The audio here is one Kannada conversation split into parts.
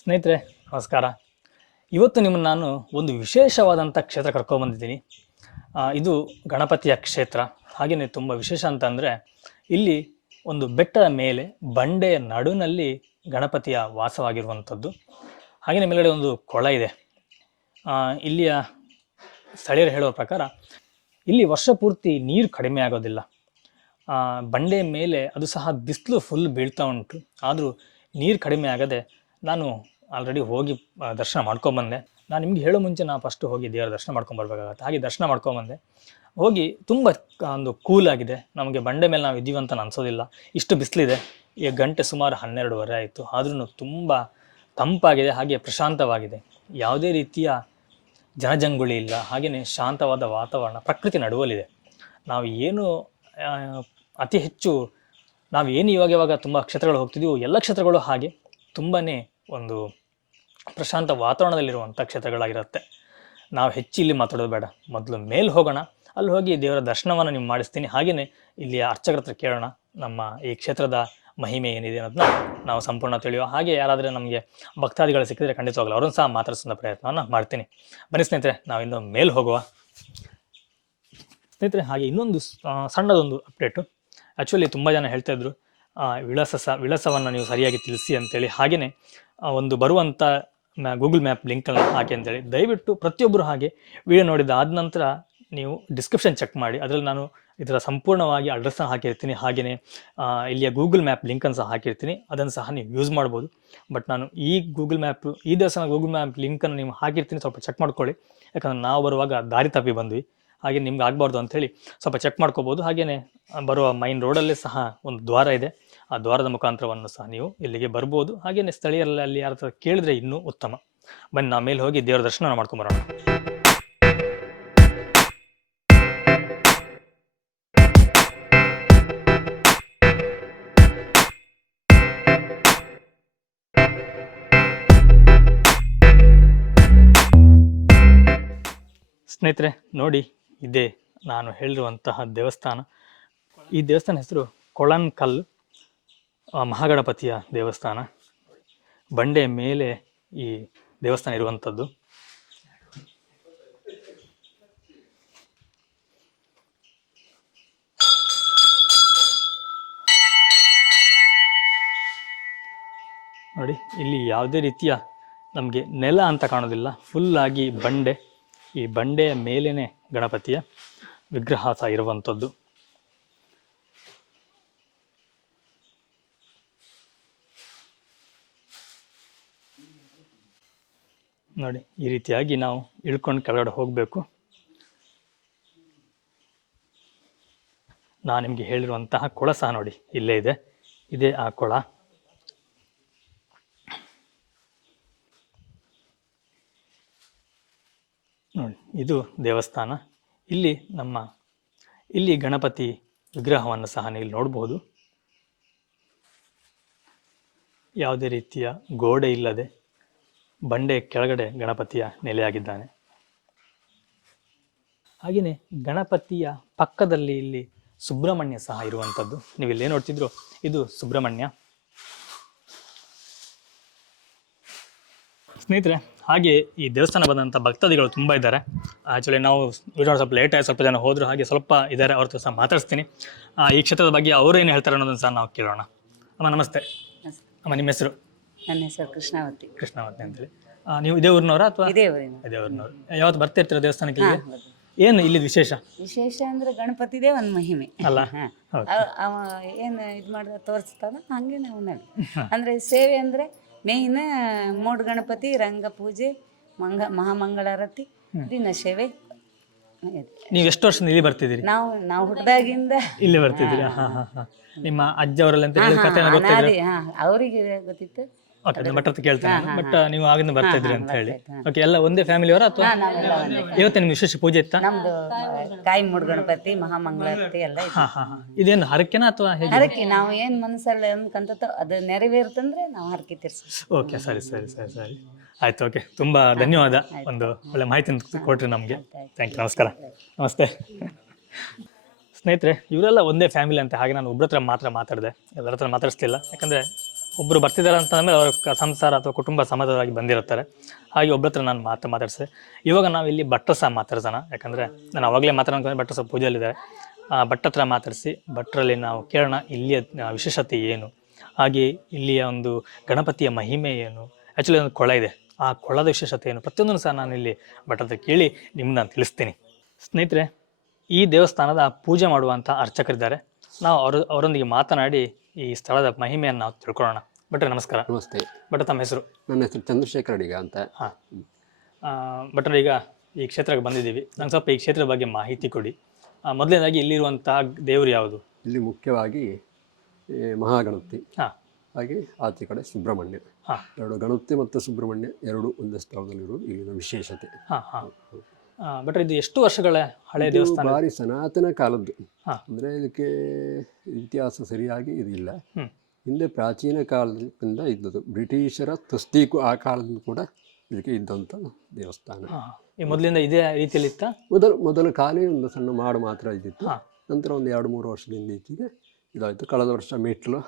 ಸ್ನೇಹಿತರೆ ನಮಸ್ಕಾರ. ಇವತ್ತು ನಿಮ್ಮನ್ನು ನಾನು ಒಂದು ವಿಶೇಷವಾದಂಥ ಕ್ಷೇತ್ರ ಕರ್ಕೊಂಡ್ಬಂದಿದ್ದೀನಿ. ಇದು ಗಣಪತಿಯ ಕ್ಷೇತ್ರ. ಹಾಗೆಯೇ ತುಂಬ ವಿಶೇಷ ಅಂತಂದರೆ ಇಲ್ಲಿ ಒಂದು ಬೆಟ್ಟದ ಮೇಲೆ ಬಂಡೆಯ ನಡುವಿನಲ್ಲಿ ಗಣಪತಿಯ ವಾಸವಾಗಿರುವಂಥದ್ದು. ಹಾಗೆಯೇ ಮೇಲ್ಗಡೆ ಒಂದು ಕೊಳ ಇದೆ. ಇಲ್ಲಿಯ ಸ್ಥಳೀಯರು ಹೇಳುವ ಪ್ರಕಾರ ಇಲ್ಲಿ ವರ್ಷ ಪೂರ್ತಿ ನೀರು ಕಡಿಮೆ ಆಗೋದಿಲ್ಲ. ಬಂಡೆ ಮೇಲೆ ಅದು ಸಹ ಬಿಸಿಲು ಫುಲ್ ಬೀಳ್ತಾ ಉಂಟು, ಆದರೂ ನೀರು ಕಡಿಮೆ ಆಗದೆ ನಾನು ಆಲ್ರೆಡಿ ಹೋಗಿ ದರ್ಶನ ಮಾಡ್ಕೊಂಬಂದೆ. ನಾನು ನಿಮ್ಗೆ ಹೇಳೋ ಮುಂಚೆ ನಾನು ಫಸ್ಟು ಹೋಗಿ ದೇವರ ದರ್ಶನ ಮಾಡ್ಕೊಂಬರ್ಬೇಕಾಗತ್ತೆ. ಹಾಗೆ ದರ್ಶನ ಮಾಡ್ಕೊಂಬಂದೆ. ಹೋಗಿ ತುಂಬ ಒಂದು ಕೂಲ್ ಆಗಿದೆ. ನಮಗೆ ಬಂಡೆ ಮೇಲೆ ನಾವು ಇದ್ದೀವಿ ಅಂತ ಅನ್ಸೋದಿಲ್ಲ. ಇಷ್ಟು ಬಿಸಿಲಿದೆ. ಈಗ ಗಂಟೆ ಸುಮಾರು 12:30 ಆಯಿತು. ಆದ್ರೂ ತುಂಬ ತಂಪಾಗಿದೆ, ಹಾಗೆ ಪ್ರಶಾಂತವಾಗಿದೆ. ಯಾವುದೇ ರೀತಿಯ ಜನಜಂಗುಳಿ ಇಲ್ಲ. ಹಾಗೆಯೇ ಶಾಂತವಾದ ವಾತಾವರಣ ಪ್ರಕೃತಿ ನಡುವಲ್ಲಿದೆ. ನಾವು ಏನು ಅತಿ ಹೆಚ್ಚು ನಾವು ಏನು ಇವಾಗ ತುಂಬ ಕ್ಷೇತ್ರಗಳು ಹೋಗ್ತಿದ್ದೀವೋ ಎಲ್ಲ ಕ್ಷೇತ್ರಗಳು ಹಾಗೆ ತುಂಬಾ ಒಂದು ಪ್ರಶಾಂತ ವಾತಾವರಣದಲ್ಲಿರುವಂಥ ಕ್ಷೇತ್ರಗಳಾಗಿರುತ್ತೆ. ನಾವು ಹೆಚ್ಚು ಇಲ್ಲಿ ಮಾತಾಡೋದು ಬೇಡ, ಮೊದಲು ಮೇಲೆ ಹೋಗೋಣ. ಅಲ್ಲಿ ಹೋಗಿ ದೇವರ ದರ್ಶನವನ್ನು ನೀವು ಮಾಡಿಸ್ತೀನಿ. ಹಾಗೆಯೇ ಇಲ್ಲಿ ಅರ್ಚಕರ ಹತ್ರ ಕೇಳೋಣ ನಮ್ಮ ಈ ಕ್ಷೇತ್ರದ ಮಹಿಮೆ ಏನಿದೆ ಅನ್ನೋದನ್ನ ನಾವು ಸಂಪೂರ್ಣ ತಿಳಿಯುವ. ಹಾಗೆ ಯಾರಾದರೆ ನಮಗೆ ಭಕ್ತಾದಿಗಳು ಸಿಕ್ಕಿದ್ರೆ ಖಂಡಿತವಾಗಲು ಅವ್ರನ್ನ ಸಹ ಮಾತಾಡಿಸೋ ಪ್ರಯತ್ನವನ್ನು ಮಾಡ್ತೀನಿ. ಬನ್ನಿ ಸ್ನೇಹಿತರೆ, ನಾವಿನ್ನು ಮೇಲೆ ಹೋಗುವ. ಸ್ನೇಹಿತರೆ, ಹಾಗೆ ಇನ್ನೊಂದು ಸಣ್ಣದೊಂದು ಅಪ್ಡೇಟು. ಆ್ಯಕ್ಚುಲಿ ತುಂಬ ಜನ ಹೇಳ್ತಾ ಇದ್ರು ವಿಳಾಸವನ್ನು ನೀವು ಸರಿಯಾಗಿ ತಿಳಿಸಿ ಅಂತೇಳಿ. ಹಾಗೆಯೇ ಒಂದು ಬರುವಂಥ ಗೂಗಲ್ ಮ್ಯಾಪ್ ಲಿಂಕನ್ನು ಹಾಕಿ ಅಂತೇಳಿ. ದಯವಿಟ್ಟು ಪ್ರತಿಯೊಬ್ಬರು ಹಾಗೆ ವಿಡಿಯೋ ನೋಡಿದ ಆದ ನಂತರ ನೀವು ಡಿಸ್ಕ್ರಿಪ್ಷನ್ ಚೆಕ್ ಮಾಡಿ. ಅದರಲ್ಲಿ ನಾನು ಇದರ ಸಂಪೂರ್ಣವಾಗಿ ಅಡ್ರೆಸ್ನ ಹಾಕಿರ್ತೀನಿ. ಹಾಗೆಯೇ ಇಲ್ಲಿಯ ಗೂಗಲ್ ಮ್ಯಾಪ್ ಲಿಂಕನ್ನು ಸಹ ಹಾಕಿರ್ತೀನಿ. ಅದನ್ನು ಸಹ ನೀವು ಯೂಸ್ ಮಾಡ್ಬೋದು. ಬಟ್ ನಾನು ಈ ದೇವಸ್ಥಾನ ಗೂಗಲ್ ಮ್ಯಾಪ್ ಲಿಂಕನ್ನು ನೀವು ಹಾಕಿರ್ತೀನಿ, ಸ್ವಲ್ಪ ಚೆಕ್ ಮಾಡ್ಕೊಳ್ಳಿ. ಯಾಕಂದರೆ ನಾವು ಬರುವಾಗ ದಾರಿ ತಪ್ಪಿ ಬಂದ್ವಿ. ಹಾಗೆ ನಿಮ್ಗೆ ಆಗಬಾರ್ದು ಅಂಥೇಳಿ ಸ್ವಲ್ಪ ಚೆಕ್ ಮಾಡ್ಕೋಬೋದು. ಹಾಗೆಯೇ ಬರುವ ಮೈನ್ ರೋಡಲ್ಲೇ ಸಹ ಒಂದು ದ್ವಾರ ಇದೆ. ಆ ದ್ವಾರದ ಮುಖಾಂತರವನ್ನು ಸಹ ನೀವು ಇಲ್ಲಿಗೆ ಬರ್ಬೋದು. ಹಾಗೆಯೇ ಸ್ಥಳೀಯರಲ್ಲಿ ಅಲ್ಲಿ ಯಾರ ಹತ್ರ ಕೇಳಿದ್ರೆ ಇನ್ನೂ ಉತ್ತಮ. ಬನ್ನಿ ನಾವು ಮೇಲೆ ಹೋಗಿ ದೇವರ ದರ್ಶನ ಮಾಡ್ಕೊಂಬರೋಣ. ಸ್ನೇಹಿತರೆ ನೋಡಿ, ಇದೇ ನಾನು ಹೇಳಿರುವಂತಹ ದೇವಸ್ಥಾನ. ಈ ದೇವಸ್ಥಾನ ಹೆಸರು ಕೊಳನ್ಕಲ್ ಮಹಾಗಣಪತಿಯ ದೇವಸ್ಥಾನ. ಬಂಡೆಯ ಮೇಲೆ ಈ ದೇವಸ್ಥಾನ ಇರುವಂಥದ್ದು. ನೋಡಿ, ಇಲ್ಲಿ ಯಾವುದೇ ರೀತಿಯ ನಮಗೆ ನೆಲ ಅಂತ ಕಾಣೋದಿಲ್ಲ, ಫುಲ್ಲಾಗಿ ಬಂಡೆ. ಈ ಬಂಡೆಯ ಮೇಲೇನೆ ಗಣಪತಿಯ ವಿಗ್ರಹ ಸಹ ಇರುವಂಥದ್ದು. ನೋಡಿ, ಈ ರೀತಿಯಾಗಿ ನಾವು ಇಳ್ಕೊಂಡು ಕೆಳಗಡೆ ಹೋಗಬೇಕು. ನಾನು ನಿಮಗೆ ಹೇಳಿರುವಂತಹ ಕೊಳ ಸಹ ನೋಡಿ ಇಲ್ಲೇ ಇದೆ. ಇದೇ ಆ ಕೊಳ. ನೋಡಿ, ಇದು ದೇವಸ್ಥಾನ. ಇಲ್ಲಿ ಗಣಪತಿ ವಿಗ್ರಹವನ್ನು ಸಹ ನೀವು ನೋಡಬಹುದು. ಯಾವುದೇ ರೀತಿಯ ಗೋಡೆ ಇಲ್ಲದೆ ಬಂಡೆ ಕೆಳಗಡೆ ಗಣಪತಿಯ ನೆಲೆಯಾಗಿದ್ದಾನೆ. ಹಾಗೆಯೇ ಗಣಪತಿಯ ಪಕ್ಕದಲ್ಲಿ ಇಲ್ಲಿ ಸುಬ್ರಹ್ಮಣ್ಯ ಸಹ ಇರುವಂಥದ್ದು. ನೀವು ಇಲ್ಲೇ ನೋಡ್ತಿದ್ರು, ಇದು ಸುಬ್ರಹ್ಮಣ್ಯ. ಸ್ನೇಹಿತರೆ, ಹಾಗೆ ಈ ದೇವಸ್ಥಾನ ಬಂದಂಥ ಭಕ್ತಾದಿಗಳು ತುಂಬ ಇದ್ದಾರೆ. ಆ್ಯಕ್ಚುಲಿ ನಾವು ವಿಡಿಯೋ ಸ್ವಲ್ಪ ಲೇಟ್ ಆಗಿ ಸ್ವಲ್ಪ ಜನ ಹೋದರು, ಹಾಗೆ ಸ್ವಲ್ಪ ಇದ್ದಾರೆ. ಅವ್ರ ಹತ್ರ ಸಹ ಮಾತಾಡಿಸ್ತೀನಿ. ಈ ಕ್ಷೇತ್ರದ ಬಗ್ಗೆ ಅವರು ಏನು ಹೇಳ್ತಾರೆ ಅನ್ನೋದನ್ನು ಸಹ ನಾವು ಕೇಳೋಣ. ಅಮ್ಮ ನಮಸ್ತೆ. ಅಮ್ಮ, ನಿಮ್ಮ ಹೆಸರು? ನನ್ನ ಹೆಸರು ಕೃಷ್ಣಾವತಿ. ಕೃಷ್ಣಾವತಿ ಅಂತೇಳಿ. ನೀವು ಇದೇ ಊರಿನವರ ಅಥವಾ? ಇದೇ ಊರಿನ. ಇದೇ ಊರಿನವರು. ಯಾವತ್ತು ಬರ್ತಾ ಇರ್ತೀರ ದೇವಸ್ಥಾನಕ್ಕೆ? ಏನು ಇಲ್ಲಿ ವಿಶೇಷ? ವಿಶೇಷ ಅಂದ್ರೆ ಗಣಪತಿದೇ ಒಂದು ಮಹಿಮೆ ಅಲ್ಲ? ಅವ ಏನು ಇದು ಮಾಡಿದ ತೋರಿಸ್ತಾನ ಹಂಗೆ ನಾವು ನಡಿ. ಅಂದ್ರೆ ಸೇವೆ ಅಂದ್ರೆ ಮೇಯ್ನ್ ಮೂಡ್ ಗಣಪತಿ, ರಂಗ ಪೂಜೆ, ಮಹಾಮಂಗಳಾರತಿ, ದಿನ ಸೇವೆ. ನೀವು ಎಷ್ಟು ವರ್ಷದಿಂದ ಇಲ್ಲಿ ಬರ್ತಿದ್ದೀರಿ? ನಾವು ಹುಟ್ಟಿದಾಗಿಂದ ಇಲ್ಲಿ ಬರ್ತಿದ್ದೀರಿ. ನಿಮ್ಮ ಅಜ್ಜ ಅವರೆಲ್ಲ ಅಂತ ಹೇಳಿದ ಕಥೆ ಗೊತ್ತಿದೆ? ಅವರಿಗೆ ಗೊತ್ತಿತ್ತು. ಓಕೆ, ಮಠ ಹತ್ರ ಕೇಳ್ತೇನೆ. ಬಟ್ ನೀವು ಆಗಿಂದ ಬರ್ತಾ ಇದ್ರಿ ಅಂತ ಹೇಳಿ. ಓಕೆ, ಎಲ್ಲ ಒಂದೇ ಫ್ಯಾಮಿಲಿಯವರ ಅಥವಾ ಇವತ್ತೇ ನಿಮ್ಗೆ ವಿಶೇಷ ಪೂಜೆ ಇತ್ತಾ? ನಮ್ದು ಕಾಯಿ ಮೂಡ್ ಗಣಪತಿ, ಮಹಾಮಂಗಳಾರತಿ ಎಲ್ಲ ಇದೆ. ಇದೇನು ಹರಕೆನಾ ಅಥವಾ ಹೇಗೆ? ಹರಕೆ ನಾವು ಏನ್ ಮನಸ್ಸಲ್ಲಿ ಅನ್ಕಂತ ಅದು ನೆರವೇರ್ತಂದ್ರೆ ನಾವು ಹರಕೆ ತೀರ್ಸ್ತೀವಿ. ಓಕೆ, ಸರಿ ಸರಿ ಸರಿ ಸರಿ ಆಯ್ತು. ಓಕೆ, ತುಂಬಾ ಧನ್ಯವಾದ. ಒಂದು ಒಳ್ಳೆ ಮಾಹಿತಿ ಕೊಟ್ರಿ ನಮಗೆ. Thank you. ನಮಸ್ಕಾರ. ನಮಸ್ತೆ. ಸ್ನೇಹಿತರೆ, ಇವರೆಲ್ಲ ಒಂದೇ ಫ್ಯಾಮಿಲಿ ಅಂತ. ಹಾಗೆ ನಾನು ಒಬ್ಬರ ಹತ್ರ ಮಾತ್ರ ಮಾತಾಡಿದೆ, ಎಲ್ಲರ ಹತ್ರ ಮಾತಾಡಿಸ್ತಿಲ್ಲ. ಯಾಕಂದರೆ ಒಬ್ಬರು ಬರ್ತಿದ್ದಾರೆ ಅಂತ ಅಂದಮೇಲೆ ಅವರ ಸಂಸಾರ ಅಥವಾ ಕುಟುಂಬ ಸಮಾಜವಾಗಿ ಬಂದಿರ್ತಾರೆ. ಹಾಗೆ ಒಬ್ಬರ ಹತ್ರ ನಾನು ಮಾತಾಡಿಸಿದೆ. ಇವಾಗ ನಾವು ಇಲ್ಲಿ ಭಟ್ರ ಸಹ ಮಾತಾಡ್ಸೋಣ, ಯಾಕಂದರೆ ನಾನು ಅವಾಗಲೇ ಮಾತಾಡೋಕೆ ಭಟ್ರ ಸಹ ಪೂಜೆಯಲ್ಲಿದ್ದಾರೆ. ಭಟ್ರ ಹತ್ರ ಮಾತಾಡಿಸಿ ಭಟ್ರಲ್ಲಿ ನಾವು ಕೇಳೋಣ ಇಲ್ಲಿಯ ವಿಶೇಷತೆ ಏನು, ಹಾಗೆ ಇಲ್ಲಿಯ ಒಂದು ಗಣಪತಿಯ ಮಹಿಮೆ ಏನು. ಆ್ಯಕ್ಚುಲಿ ಒಂದು ಕೊಳ ಇದೆ, ಆ ಕೊಳದ ವಿಶೇಷತೆ ಏನು, ಪ್ರತಿಯೊಂದನ್ನು ಸಹ ನಾನು ಇಲ್ಲಿ ಭಟ್ರ ಹತ್ರ ಕೇಳಿ ನಿಮ್ಗೆ ನಾನು ತಿಳಿಸ್ತೀನಿ. ಸ್ನೇಹಿತರೆ, ಈ ದೇವಸ್ಥಾನದ ಪೂಜೆ ಮಾಡುವಂಥ ಅರ್ಚಕರಿದ್ದಾರೆ. ನಾವು ಅವರೊಂದಿಗೆ ಮಾತನಾಡಿ ಈ ಸ್ಥಳದ ಮಹಿಮೆಯನ್ನು ನಾವು ತಿಳ್ಕೊಳ್ಳೋಣ. ಭಟ್ರೆ ನಮಸ್ಕಾರ. ನಮಸ್ತೆ. ಭಟ್ರ ತಮ್ಮ ಹೆಸರು? ನನ್ನ ಹೆಸರು ಚಂದ್ರಶೇಖರ್ ಅಡಿಗ ಅಂತ. ಹಾಂ. ಭಟ್ರೆ, ಈಗ ಈ ಕ್ಷೇತ್ರಕ್ಕೆ ಬಂದಿದ್ದೀವಿ, ನಂಗೆ ಸ್ವಲ್ಪ ಈ ಕ್ಷೇತ್ರದ ಬಗ್ಗೆ ಮಾಹಿತಿ ಕೊಡಿ. ಮೊದಲನೇದಾಗಿ ಇಲ್ಲಿರುವಂತಹ ದೇವರು ಯಾವುದು? ಇಲ್ಲಿ ಮುಖ್ಯವಾಗಿ ಮಹಾಗಣಪತಿ, ಹಾಂ, ಹಾಗೆ ಆಚೆ ಕಡೆ ಸುಬ್ರಹ್ಮಣ್ಯ. ಹಾಂ. ಎರಡು ಗಣಪತಿ ಮತ್ತು ಸುಬ್ರಹ್ಮಣ್ಯ ಎರಡು ಒಂದೇ ಸ್ಥಳದಲ್ಲಿರುವುದು ಇಲ್ಲಿನ ವಿಶೇಷತೆ. ಹಾಂ ಹಾಂ. ಭಟ್ರೆ, ಇದು ಎಷ್ಟು ವರ್ಷಗಳ ಹಳೆಯ ದೇವಸ್ಥಾನ? ಭಾರಿ ಸನಾತನ ಕಾಲದ್ದು. ಹಾಂ. ಅಂದರೆ ಇದಕ್ಕೆ ಇತಿಹಾಸ ಸರಿಯಾಗಿ ಇದಿಲ್ಲ. ಹ್ಞೂ. ಹಿಂದೆ ಪ್ರಾಚೀನ ಕಾಲದಿಂದ ಇದ್ದದ್ದು, ಬ್ರಿಟಿಷರ ತಸ್ದೀಕು ಆ ಕಾಲದಿಂದ ಕೂಡ ಇದಕ್ಕೆ ಇದ್ದಂಥ ದೇವಸ್ಥಾನ. ಹಾಂ. ಈ ಮೊದಲಿಂದ ಇದೇ ರೀತಿಯಲ್ಲಿ ಇತ್ತಾ? ಮೊದಲು ಖಾಲಿ ಒಂದು ಸಣ್ಣ ಮಾಡು ಮಾತ್ರ ಇದ್ದಿತ್ತು. ಹಾಂ. ನಂತರ ಒಂದು 2-3 ವರ್ಷದಿಂದ ಈಚೆಗೆ ಇದಾಯಿತು. ಕಳೆದ ವರ್ಷ ಮೆಟ್ಲು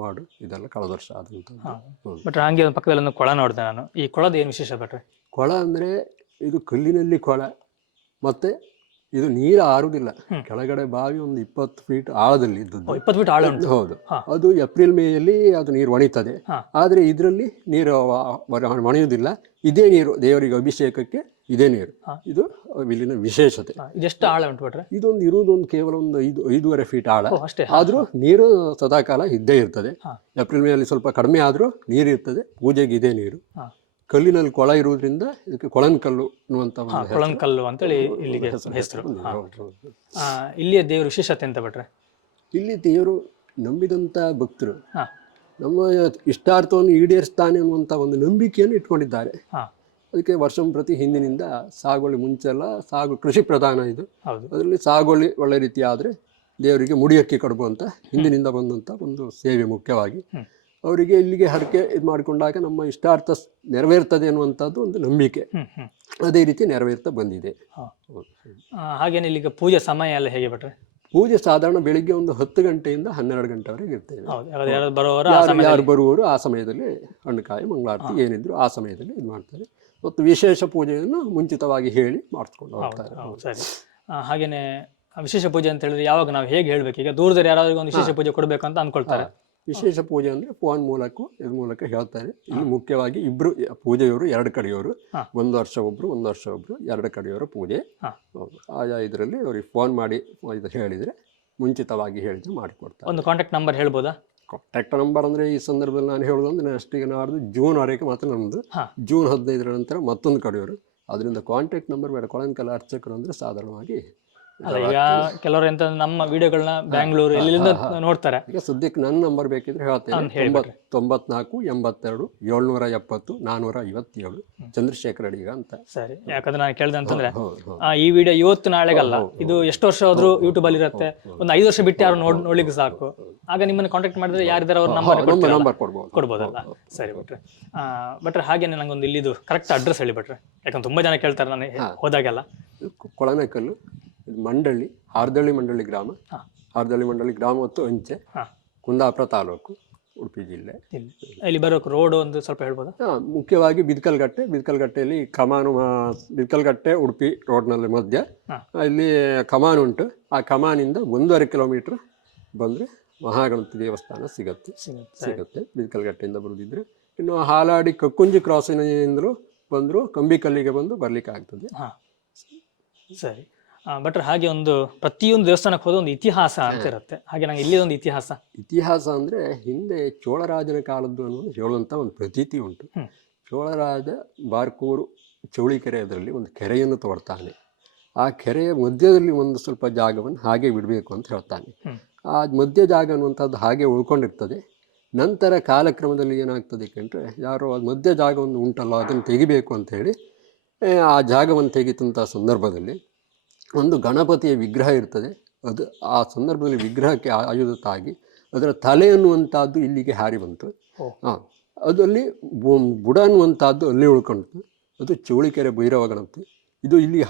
ಮಾಡು ಇದೆಲ್ಲ ಕಳೆದ ವರ್ಷ ಆದಂಥದ್ದು. ಭಟ್ರೆ, ಹಾಗೆ ಒಂದು ಪಕ್ಕದಲ್ಲಿ ಒಂದು ಕೊಳ ನೋಡಿದೆ ನಾನು. ಈ ಕೊಳದ ಏನು ವಿಶೇಷ ಭಟ್ರೆ? ಕೊಳ ಅಂದರೆ ಇದು ಕಲ್ಲಿನಲ್ಲಿ ಕೊಳ, ಮತ್ತು ಇದು ನೀರು ಆರುವುದಿಲ್ಲ. ಕೆಳಗಡೆ ಬಾವಿ ಒಂದು 20 ಫೀಟ್ ಆಳದಲ್ಲಿ ಇದ್ದದ್ದು. 20 ಫೀಟ್ ಆಳ ಉಂಟು? ಹೌದು. ಅದು ಏಪ್ರಿಲ್ ಮೇಯಲ್ಲಿ ಅದು ನೀರು ಒಣಿತದೆ. ಆದರೆ ಇದರಲ್ಲಿ ನೀರು ಒಣೆಯುವುದಿಲ್ಲ. ಇದೇ ನೀರು ದೇವರಿಗೆ ಅಭಿಷೇಕಕ್ಕೆ ಇದೇ ನೀರು. ಇದು ಇಲ್ಲಿನ ವಿಶೇಷತೆ. ಇದೆಷ್ಟು ಆಳ ಉಂಟು ಭಟ್ರೆ? ಇದೊಂದು ಇರುವುದೊಂದು ಕೇವಲ ಒಂದು 5-5.5 ಫೀಟ್ ಆಳ. ಅಷ್ಟೇ. ಆದರೂ ನೀರು ಸದಾಕಾಲ ಇದ್ದೇ ಇರ್ತದೆ. ಏಪ್ರಿಲ್ ಮೇಯಲ್ಲಿ ಸ್ವಲ್ಪ ಕಡಿಮೆ ಆದರೂ ನೀರು ಇರ್ತದೆ. ಪೂಜೆಗೆ ಇದೇ ನೀರು. ಕಲ್ಲಿನಲ್ಲಿ ಕೊಳ ಇರುವುದರಿಂದ ಇದಕ್ಕೆ ಕೊಳನ್ಕಲ್ಲು ಅನ್ನುವಂಥ ಕೊಳನ್ಕಲ್ಲು ಅಂತೇಳಿ ಇಲ್ಲಿಗೆ ಹೆಸರು. ಇಲ್ಲಿಯ ದೇವರ ವಿಶೇಷತೆ ಅಂತ ಭಟ್ರೆ? ಇಲ್ಲಿ ದೇವರು ನಂಬಿದಂಥ ಭಕ್ತರು ನಮ್ಮ ಇಷ್ಟಾರ್ಥವನ್ನು ಈಡೇರಿಸ್ತಾನೆ ಅನ್ನುವಂಥ ಒಂದು ನಂಬಿಕೆಯನ್ನು ಇಟ್ಕೊಂಡಿದ್ದಾರೆ. ಅದಕ್ಕೆ ವರ್ಷಂಪ್ರತಿ ಹಿಂದಿನಿಂದ ಸಾಗುವಳಿ, ಮುಂಚೆಲ್ಲ ಕೃಷಿ ಪ್ರಧಾನ ಇದು. ಅದರಲ್ಲಿ ಸಾಗುವಳಿ ಒಳ್ಳೆ ರೀತಿ ಆದರೆ ದೇವರಿಗೆ ಮುಡಿಯಕ್ಕೆ ಕಡುಬುವಂತ ಹಿಂದಿನಿಂದ ಬಂದಂಥ ಒಂದು ಸೇವೆ. ಮುಖ್ಯವಾಗಿ ಅವರಿಗೆ ಇಲ್ಲಿಗೆ ಹರಕೆ ಇದು ಮಾಡಿಕೊಂಡಾಗ ನಮ್ಮ ಇಷ್ಟಾರ್ಥ ನೆರವೇರ್ತದೆ ಅನ್ನುವಂಥದ್ದು ಒಂದು ನಂಬಿಕೆ. ಅದೇ ರೀತಿ ನೆರವೇರ್ತಾ ಬಂದಿದೆ. ಹಾಗೇನೆ ಇಲ್ಲಿಗೆ ಪೂಜೆ ಸಮಯ ಎಲ್ಲ ಹೇಗೆ ಭಟ್ರೆ? ಪೂಜೆ ಸಾಧಾರಣ ಬೆಳಿಗ್ಗೆ ಒಂದು 10 ಗಂಟೆಯಿಂದ 12 ಗಂಟೆವರೆಗೆ ಇರ್ತೇವೆ. ಯಾರು ಬರುವವರು ಆ ಸಮಯದಲ್ಲಿ ಹಣ್ಣುಕಾಯಿ ಮಂಗಳಾರತಿ ಏನಿದ್ರು ಆ ಸಮಯದಲ್ಲಿ ಇದು ಮಾಡ್ತಾರೆ. ಮತ್ತು ವಿಶೇಷ ಪೂಜೆಯನ್ನು ಮುಂಚಿತವಾಗಿ ಹೇಳಿ ಮಾಡಿಸ್ಕೊಂಡು ಹೋಗ್ತಾರೆ. ಸರಿ. ಹಾಗೇನೆ ವಿಶೇಷ ಪೂಜೆ ಅಂತ ಹೇಳಿದ್ರೆ ಯಾವಾಗ ನಾವು ಹೇಗೆ ಹೇಳ್ಬೇಕು? ಈಗ ದೂರದಲ್ಲಿ ಯಾರಾದ್ರೂ ಒಂದು ವಿಶೇಷ ಪೂಜೆ ಕೊಡಬೇಕು ಅಂತ ಅನ್ಕೊಳ್ತಾರೆ. ವಿಶೇಷ ಪೂಜೆ ಅಂದರೆ ಫೋನ್ ಮೂಲಕ ಹೇಳ್ತಾರೆ. ಇಲ್ಲಿ ಮುಖ್ಯವಾಗಿ ಇಬ್ಬರು ಪೂಜೆಯವರು, 2 ಕಡೆಯವರು, ಒಂದು ವರ್ಷ ಒಬ್ರು 2 ಕಡೆಯವರ ಪೂಜೆ. ಆಯಾ ಇದರಲ್ಲಿ ಅವ್ರಿಗೆ ಫೋನ್ ಮಾಡಿ ಇದು ಹೇಳಿದರೆ ಮುಂಚಿತವಾಗಿ ಹೇಳಿದ್ರೆ ಮಾಡಿಕೊಡ್ತಾರೆ. ಒಂದು ಕಾಂಟ್ಯಾಕ್ಟ್ ನಂಬರ್ ಹೇಳ್ಬೋದಾ? ಕಾಂಟ್ಯಾಕ್ಟ್ ನಂಬರ್ ಅಂದರೆ ಈ ಸಂದರ್ಭದಲ್ಲಿ ನಾನು ಹೇಳೋದಂದ್ರೆ ಅಷ್ಟಿಗೆ ನಾಡ್ದು ಜೂನ್ವರೆಗೆ ಮಾತ್ರ ನಮ್ಮದು. ಜೂನ್ 15ರ ನಂತರ ಮತ್ತೊಂದು ಕಡೆಯವರು. ಅದರಿಂದ ಕಾಂಟ್ಯಾಕ್ಟ್ ನಂಬರ್ ಬೇಡ. ಕೊಳನ್ಕಲ್ ಅರ್ಚಕರು ಅಂದರೆ ಸಾಧಾರಣವಾಗಿ ಈಗ ಕೆಲವರು ಎಂತ ನಮ್ಮ ವಿಡಿಯೋಗಳನ್ನ ಬ್ಯಾಂಗ್ಳೂರು ಎಲ್ಲಿಂದ ನೋಡ್ತಾರೆ. ಈಗ ಸದ್ಯಕ್ಕೆ ನನ್ನ ನಂಬರ್ ಬೇಕಿದ್ರೆ ಹೇಳ್ತೇನೆ. 94 82 770 457 ಚಂದ್ರಶೇಖರ್ ಅಡಿಗ ಅಂತ. ಸರಿ. ಯಾಕಂದ್ರೆ ನಾನು ಕೇಳ್ದೆ ಅಂತಂದ್ರೆ ಈ ವಿಡಿಯೋ ಇವತ್ತು ನಾಳೆಗಲ್ಲ, ಇದು ಎಷ್ಟು ವರ್ಷ ಆದ್ರೂ ಯೂಟ್ಯೂಬ್ ಅಲ್ಲಿ ಇರುತ್ತೆ. ಒಂದು 5 ವರ್ಷ ಬಿಟ್ಟು ಯಾರು ನೋಡ್ಲಿಕ್ಕೆ ಸಾಕು. ಆಗ ನಿಮ್ಮನ್ನ ಕಾಂಟ್ಯಾಕ್ಟ್ ಮಾಡಿದ್ರೆ ಯಾರಿದಾರ ಅವ್ರ ನಂಬರ್ ಕೊಡ್ಬೋದಲ್ಲ. ಸರಿ ಭಟ್ರೆ, ಹಾಗೇನೆ ನಂಗೊಂದು ಇಲ್ಲಿದು ಕರೆಕ್ಟ್ ಅಡ್ರೆಸ್ ಹೇಳಿ ಭಟ್ರೆ, ಯಾಕಂದ್ರೆ ತುಂಬಾ ಜನ ಕೇಳ್ತಾರೆ ನಾನು ಹೋದಾಗೆಲ್ಲ. ಕೊಳನಕಲ್ಲು ಮಂಡಳಿ, ಹಾರ್ದಳ್ಳಿ ಮಂಡಳಿ ಗ್ರಾಮ, ಹಾರ್ದಳ್ಳಿ ಮಂಡಳಿ ಗ್ರಾಮ ಮತ್ತು ಅಂಚೆ, ಕುಂದಾಪುರ ತಾಲೂಕು, ಉಡುಪಿ ಜಿಲ್ಲೆ. ಇಲ್ಲಿ ಬರೋಕೆ ರೋಡ್ ಒಂದು ಸ್ವಲ್ಪ ಹೇಳ್ಬೋದಾ? ಮುಖ್ಯವಾಗಿ ಬಿದ್ಕಲ್ಗಟ್ಟೆಯಲ್ಲಿ ಕಮಾನು, ಬಿದ್ಕಲ್ಗಟ್ಟೆ ಉಡುಪಿ ರೋಡ್ನಲ್ಲಿ ಮಧ್ಯ ಇಲ್ಲಿ ಕಮಾನು ಉಂಟು. ಆ ಕಮಾನಿಂದ 1.5 ಕಿಲೋಮೀಟರ್ ಬಂದರೆ ಮಹಾಗಣಪತಿ ದೇವಸ್ಥಾನ ಸಿಗುತ್ತೆ. ಬಿದ್ಕಲ್ಗಟ್ಟೆಯಿಂದ ಬರುದಿದ್ರೆ ಇನ್ನು ಹಾಲಾಡಿ ಕಕ್ಕುಂಜಿ ಕ್ರಾಸಿನಿಂದಲೂ ಬಂದರೂ ಕಂಬಿಕಲ್ಲಿಗೆ ಬರ್ಲಿಕ್ಕೆ ಆಗ್ತದೆ. ಸರಿ ಭಟ್ರೆ, ಹಾಗೆ ಒಂದು ಪ್ರತಿಯೊಂದು ದೇವಸ್ಥಾನಕ್ಕೆ ಹೋದ ಒಂದು ಇತಿಹಾಸ ಅಂತ ಇರುತ್ತೆ. ಹಾಗೆ ನಂಗೆ ಇಲ್ಲಿ ಒಂದು ಇತಿಹಾಸ ಅಂದರೆ ಹಿಂದೆ ಚೋಳರಾಜನ ಕಾಲದ್ದು ಅನ್ನೋದು ಹೇಳುವಂಥ ಒಂದು ಪ್ರತೀತಿ ಉಂಟು. ಚೋಳರಾಜ ಬಾರ್ಕೂರು ಚೌಳಿಕೆರೆ ಅದರಲ್ಲಿ ಒಂದು ಕೆರೆಯನ್ನು ತೋಡ್ತಾನೆ. ಆ ಕೆರೆಯ ಮಧ್ಯದಲ್ಲಿ ಒಂದು ಸ್ವಲ್ಪ ಜಾಗವನ್ನು ಹಾಗೆ ಬಿಡಬೇಕು ಅಂತ ಹೇಳ್ತಾನೆ. ಆ ಮಧ್ಯ ಜಾಗ ಅನ್ನುವಂಥದ್ದು ಹಾಗೆ ಉಳ್ಕೊಂಡಿರ್ತದೆ. ನಂತರ ಕಾಲಕ್ರಮದಲ್ಲಿ ಏನಾಗ್ತದೆ ಕಂಡ್ರೆ, ಯಾರೋ ಮಧ್ಯ ಜಾಗವನ್ನು ಉಂಟಲ್ಲ ಅದನ್ನು ತೆಗಿಬೇಕು ಅಂತ ಹೇಳಿ ಆ ಜಾಗವನ್ನು ತೆಗಿತಂಥ ಸಂದರ್ಭದಲ್ಲಿ ಒಂದು ಗಣಪತಿಯ ವಿಗ್ರಹ ಇರ್ತದೆ. ಅದು ಆ ಸಂದರ್ಭದಲ್ಲಿ ವಿಗ್ರಹಕ್ಕೆ ಆಯುಧತಾಗಿ ಅದರ ತಲೆ ಅನ್ನುವಂಥದ್ದು ಇಲ್ಲಿಗೆ ಹಾರಿ ಬಂತು. ಅದಲ್ಲಿ ಬುಡ ಅನ್ನುವಂಥದ್ದು ಅಲ್ಲಿ ಉಳ್ಕೊಂಡಿತು. ಅದು ಚೌಳಿಕೆರೆ ಭೈರವ ಗಣಪತಿ. ಇದು ಇಲ್ಲಿ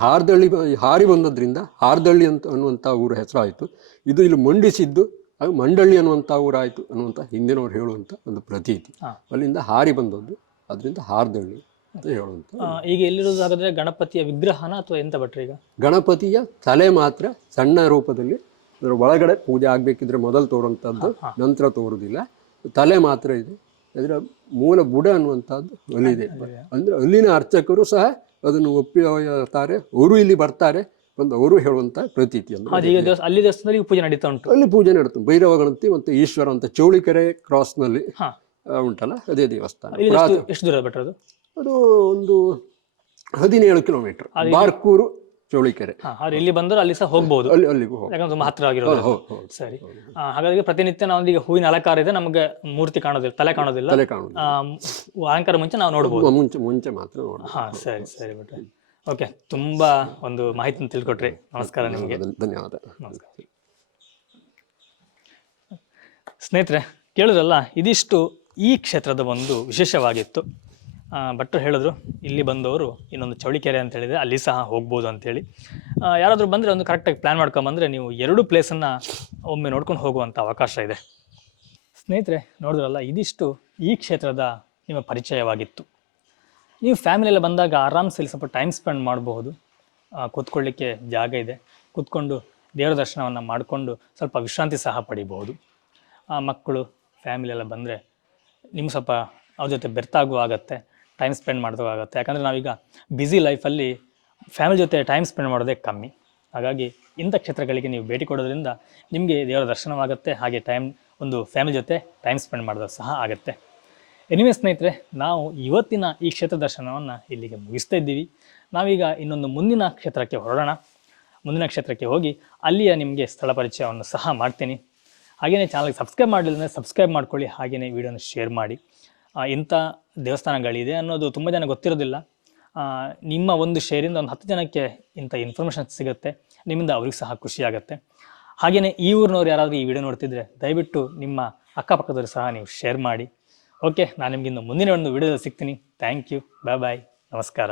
ಹಾರಿ ಬಂದದ್ರಿಂದ ಹಾರ್ದಳ್ಳಿ ಅನ್ನುವಂಥ ಊರ ಹೆಸರಾಯಿತು. ಇದು ಇಲ್ಲಿ ಮಂಡಿಸಿದ್ದು ಅದು ಮಂಡಳ್ಳಿ ಅನ್ನುವಂಥ ಊರಾಯಿತು ಅನ್ನುವಂಥ ಹಿಂದಿನವ್ರು ಹೇಳುವಂಥ ಒಂದು ಪ್ರತೀತಿ. ಹಾ. ಅಲ್ಲಿಂದ ಹಾರಿ ಬಂದದ್ದು, ಅದರಿಂದ ಹಾರದಳ್ಳಿ ಅಂತ ಹೇಳುವಂಥ. ಈಗ ಎಲ್ಲಿರೋದು ಹಾಗಾದ್ರೆ ಗಣಪತಿಯ ವಿಗ್ರಹನ ಅಥವಾ ಎಂತ ಭಟ್ರು ಈಗ? ಗಣಪತಿಯ ತಲೆ ಮಾತ್ರ ಸಣ್ಣ ರೂಪದಲ್ಲಿ, ಅದರ ಒಳಗಡೆ ಪೂಜೆ ಆಗಬೇಕಿದ್ರೆ ಮೊದಲು ತೋರುವಂಥದ್ದು, ನಂತರ ತೋರುವುದಿಲ್ಲ. ತಲೆ ಮಾತ್ರ ಇದೆ. ಅದರ ಮೂಲ ಬುಡ ಅನ್ನುವಂಥದ್ದು ಅಲ್ಲಿದೆ. ಅಂದರೆ ಅಲ್ಲಿನ ಅರ್ಚಕರು ಸಹ ಅದನ್ನು ಒಪ್ಪಿತಾರೆ. ಅವರು ಇಲ್ಲಿ ಬರ್ತಾರೆ, ಒಂದು ಅವರು ಹೇಳುವಂಥ ಪ್ರತೀತಿ. ಈಗ ಅಲ್ಲಿ ದೇವಸ್ಥಾನದಲ್ಲಿ ಪೂಜೆ ನಡೀತಾ ಉಂಟು. ಅಲ್ಲಿ ಪೂಜೆ ನಡೀತು. ಭೈರವ ಗಣಪತಿ ಮತ್ತು ಈಶ್ವರ ಅಂತ ಚೌಳಿಕೆರೆ ಕ್ರಾಸ್ನಲ್ಲಿ ಹಾ. ಉಂಟಲ್ಲ, ಅದೇ ದೇವಸ್ಥಾನ. ಎಷ್ಟು ದೂರ ಭಟ್ರು ಅದು? ಅದು ಒಂದು 17 ಕಿಲೋಮೀಟರ್, ಬಾರ್ಕೂರು ಚೌಳಿಕೆರೆ. ಇಲ್ಲಿ ಬಂದ್ರೆ ಅಲ್ಲಿ ಸಹ ಹೋಗ್ಬಹುದು, ಅಲ್ಲಿಗೂ ಯಾಕಂದ್ರೆ ತುಂಬಾ ಹತ್ರ ಆಗಿರೋದು. ಸರಿ, ಹಾಗಾಗಿ ಪ್ರತಿನಿತ್ಯ ನಾವು ಈಗ ಹೂವಿನ ಅಲಂಕಾರ ಇದೆ, ನಮಗೆ ಮೂರ್ತಿ ಕಾಣೋದಿಲ್ಲ, ತಲೆ ಕಾಣೋದಿಲ್ಲ. ತಲೆ ಕಾಣುದು ಅಲಂಕಾರ ಮುಂಚೆ ನಾವು ನೋಡ್ಬೋದು. ಮುಂಚೆ ಮಾತ್ರ ನೋಡ. ಹಾ, ಸರಿ ಸರಿ ಭಟ್ರೆ. ಓಕೆ, ತುಂಬಾ ಒಂದು ಮಾಹಿತಿನ ತಿಳ್ಕೊಟ್ರಿ. ನಮಸ್ಕಾರ ನಿಮಗೆ. ಧನ್ಯವಾದ. ನಮಸ್ಕಾರ ಸ್ನೇಹಿತರೆ, ಕೇಳಿದ್ರಲ್ಲ, ಇದಿಷ್ಟು ಈ ಕ್ಷೇತ್ರದ ಒಂದು ವಿಶೇಷವಾಗಿತ್ತು. ಭಟ್ರು ಹೇಳಿದ್ರು ಇಲ್ಲಿ ಬಂದವರು ಇನ್ನೊಂದು ಚೌಳಿಕೆರೆ ಅಂತ ಹೇಳಿದರೆ ಅಲ್ಲಿ ಸಹ ಹೋಗ್ಬೋದು ಅಂತೇಳಿ. ಯಾರಾದರೂ ಬಂದರೆ ಒಂದು ಕರೆಕ್ಟಾಗಿ ಪ್ಲ್ಯಾನ್ ಮಾಡ್ಕೊಂಬಂದರೆ ನೀವು 2 ಪ್ಲೇಸನ್ನು ಒಮ್ಮೆ ನೋಡ್ಕೊಂಡು ಹೋಗುವಂಥ ಅವಕಾಶ ಇದೆ. ಸ್ನೇಹಿತರೆ, ನೋಡಿದ್ರಲ್ಲ, ಇದಿಷ್ಟು ಈ ಕ್ಷೇತ್ರದ ನಿಮ್ಮ ಪರಿಚಯವಾಗಿತ್ತು. ನೀವು ಫ್ಯಾಮಿಲಿಯೆಲ್ಲ ಬಂದಾಗ ಆರಾಮ್ಸಲ್ಲಿ ಸ್ವಲ್ಪ ಟೈಮ್ ಸ್ಪೆಂಡ್ ಮಾಡಬಹುದು. ಕೂತ್ಕೊಳ್ಳಿಕ್ಕೆ ಜಾಗ ಇದೆ, ಕೂತ್ಕೊಂಡು ದೇವರ ದರ್ಶನವನ್ನು ಮಾಡಿಕೊಂಡು ಸ್ವಲ್ಪ ವಿಶ್ರಾಂತಿ ಸಹ ಪಡಿಬಹುದು. ಮಕ್ಕಳು ಫ್ಯಾಮಿಲಿಯೆಲ್ಲ ಬಂದರೆ ನಿಮ್ಗೆ ಸ್ವಲ್ಪ ಅವ್ರ ಜೊತೆ ಬೆರ್ತಾಗೂ ಆಗುತ್ತೆ, ಟೈಮ್ ಸ್ಪೆಂಡ್ ಮಾಡೋದು ಆಗುತ್ತೆ. ಯಾಕಂದರೆ ನಾವೀಗ ಬ್ಯುಸಿ ಲೈಫಲ್ಲಿ ಫ್ಯಾಮಿಲಿ ಜೊತೆ ಟೈಮ್ ಸ್ಪೆಂಡ್ ಮಾಡೋದೇ ಕಮ್ಮಿ. ಹಾಗಾಗಿ ಇಂಥ ಕ್ಷೇತ್ರಗಳಿಗೆ ನೀವು ಭೇಟಿ ಕೊಡೋದ್ರಿಂದ ನಿಮಗೆ ದೇವರ ದರ್ಶನವಾಗುತ್ತೆ, ಹಾಗೆ ಒಂದು ಫ್ಯಾಮಿಲಿ ಜೊತೆ ಟೈಮ್ ಸ್ಪೆಂಡ್ ಮಾಡೋದು ಸಹ ಆಗುತ್ತೆ. ಎನಿವೇ ಸ್ನೇಹಿತರೆ, ನಾವು ಇವತ್ತಿನ ಈ ಕ್ಷೇತ್ರ ದರ್ಶನವನ್ನು ಇಲ್ಲಿಗೆ ಮುಗಿಸ್ತಾ ಇದ್ದೀವಿ. ನಾವೀಗ ಇನ್ನೊಂದು ಮುಂದಿನ ಕ್ಷೇತ್ರಕ್ಕೆ ಹೊರಡೋಣ. ಮುಂದಿನ ಕ್ಷೇತ್ರಕ್ಕೆ ಹೋಗಿ ಅಲ್ಲಿಯ ನಿಮಗೆ ಸ್ಥಳ ಪರಿಚಯವನ್ನು ಸಹ ಮಾಡ್ತೀನಿ. ಹಾಗೆಯೇ ಚಾನಲ್ಗೆ ಸಬ್ಸ್ಕ್ರೈಬ್ ಮಾಡಲಿಲ್ಲ ಅಂದರೆ ಸಬ್ಸ್ಕ್ರೈಬ್ ಮಾಡ್ಕೊಳ್ಳಿ, ಹಾಗೆಯೇ ವಿಡಿಯೋನ ಶೇರ್ ಮಾಡಿ. ಇಂಥ ದೇವಸ್ಥಾನಗಳಿದೆ ಅನ್ನೋದು ತುಂಬ ಜನ ಗೊತ್ತಿರೋದಿಲ್ಲ. ನಿಮ್ಮ ಒಂದು ಶೇರಿಂದ ಒಂದು 10 ಜನಕ್ಕೆ ಇಂಥ ಇನ್ಫಾರ್ಮೇಷನ್ ಸಿಗುತ್ತೆ, ನಿಮ್ಮಿಂದ ಅವ್ರಿಗೆ ಸಹ ಖುಷಿಯಾಗುತ್ತೆ. ಹಾಗೆಯೇ ಈ ಊರಿನವ್ರು ಯಾರಾದರೂ ಈ ವಿಡಿಯೋ ನೋಡ್ತಿದ್ರೆ ದಯವಿಟ್ಟು ನಿಮ್ಮ ಅಕ್ಕಪಕ್ಕದವರು ಸಹ ನೀವು ಶೇರ್ ಮಾಡಿ. ಓಕೆ, ನಾನು ನಿಮಗಿನ್ನು ಮುಂದಿನ ಒಂದು ವಿಡಿಯೋದಲ್ಲಿ ಸಿಗ್ತೀನಿ. ಥ್ಯಾಂಕ್ ಯು, ಬಾಯ್ ಬಾಯ್, ನಮಸ್ಕಾರ.